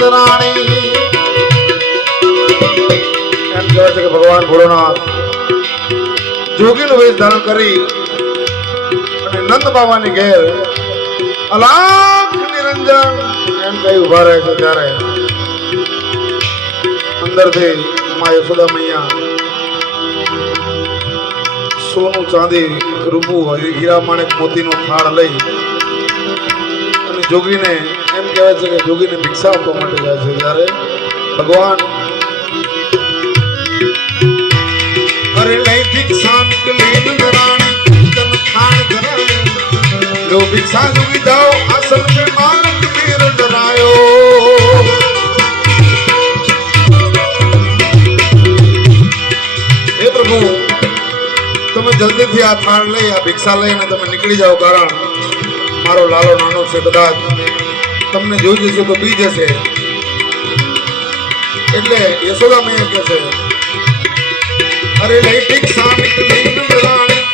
નંદરાણી એમ કહેવાય છે કે ભગવાન ભોળોનાથ જોગીનો વેશ ધારણ કરી અને નંદ બાબાની ઘેર અલાખ નિરંજન એમ કઈ ઉભા રહે છે ત્યારે અંદરથી મા યશોદા મૈયા સોનું ચાંદી રૂપું હીરા માણેક મોતીનો થાળ લઈ અને જોગીને એમ કહેવાય છે કે જોગીને ભિક્ષા આપવા માટે જાય છે ત્યારે ભગવાન અરે લઈ ભિક્ષા નીકળી નંદરાણી તન ખાણ ધરાણી લો ભિક્ષા જોગી જાઓ આસન पे मानक मेर डरायो हे प्रभु તમે જલ્દીથી આ થાળ લઈ આ ભિક્ષા લઈને તમે નીકળી જાઓ કારણ મારો લાલો નાનો છે કદાચ તમને જોઈ જશે તો બી જશે એટલે યશોદા મૈયા કહે છે અરે લઈ ભિક્ષા નીકળી નંદરાણી